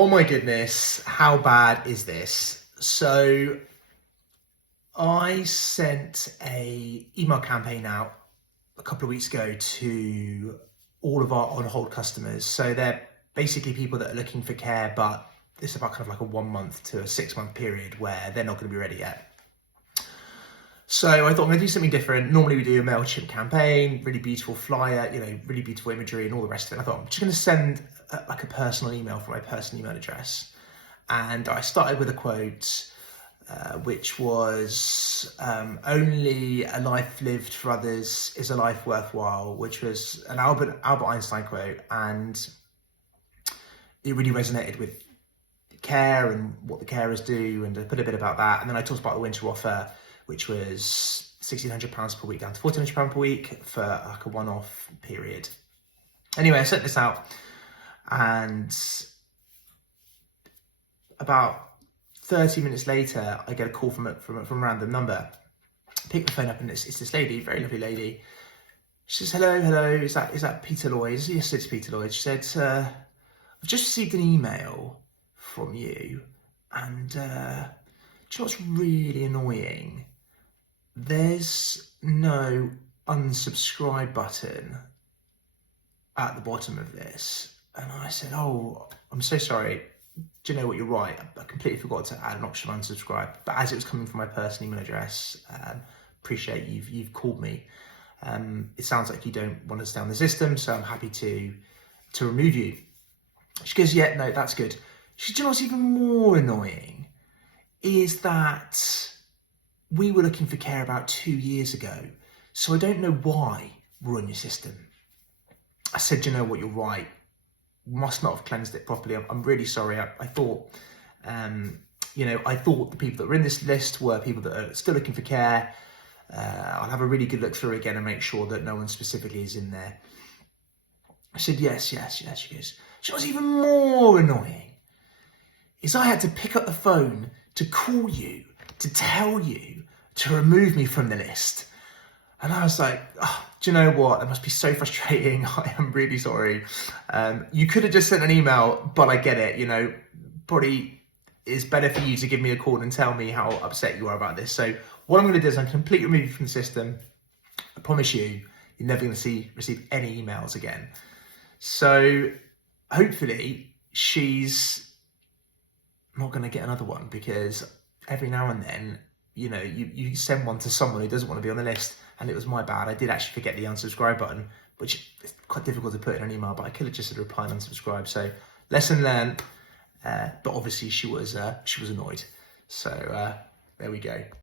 Oh my goodness, how bad is this? So I sent a email campaign out a couple of weeks ago to all of our on-hold customers. So they're basically people that are looking for care, but it's about kind of like a 1 month to a 6 month period where they're not going to be ready yet. So I thought I'm going to do something different. Normally we do a MailChimp campaign, really beautiful flyer, really beautiful imagery and all the rest of it. I thought I'm just going to send like a personal email from my personal email address. And I started with a quote, which was, only a life lived for others is a life worthwhile, which was an Albert Einstein quote. And it really resonated with care and what the carers do, and I put a bit about that. And then I talked about the winter offer, which was £1,600 per week down to £1,400 per week for like a one-off period. Anyway, I sent this out, and about 30 minutes later, I get a call from a random number. I pick the phone up, and it's this lady, very lovely lady. She says, hello, is that Peter Lloyd? Yes, it's Peter Lloyd. She said, I've just received an email from you, and do you know what's really annoying? There's no unsubscribe button at the bottom of this. And I said, oh, I'm so sorry. Do you know what, you're right. I completely forgot to add an option unsubscribe. But as it was coming from my personal email address, appreciate you've called me. It sounds like you don't want to stay on the system, so I'm happy to remove you. She goes, yeah, no, that's good. She, do you know what's even more annoying is that we were looking for care about 2 years ago, so I don't know why we're on your system. I said, you know what, you're right. Must not have cleansed it properly. I'm really sorry. I thought, I thought the people that were in this list were people that are still looking for care. I'll have a really good look through again and make sure that no one specifically is in there. I said, yes. She goes, she was even more annoying is I had to pick up the phone to call you, to tell you to remove me from the list. And I was like, oh, do you know what? That must be so frustrating. I am really sorry. You could have just sent an email, but I get it, probably it's better for you to give me a call and tell me how upset you are about this. So what I'm going to do is I'm completely remove you from the system. I promise you're never going to receive any emails again. So hopefully she's not going to get another one, because every now and then, you send one to someone who doesn't want to be on the list, and it was my bad. I did actually forget the unsubscribe button, which is quite difficult to put in an email, but I could have just said reply and unsubscribe. So lesson learned, but obviously she was annoyed. So there we go.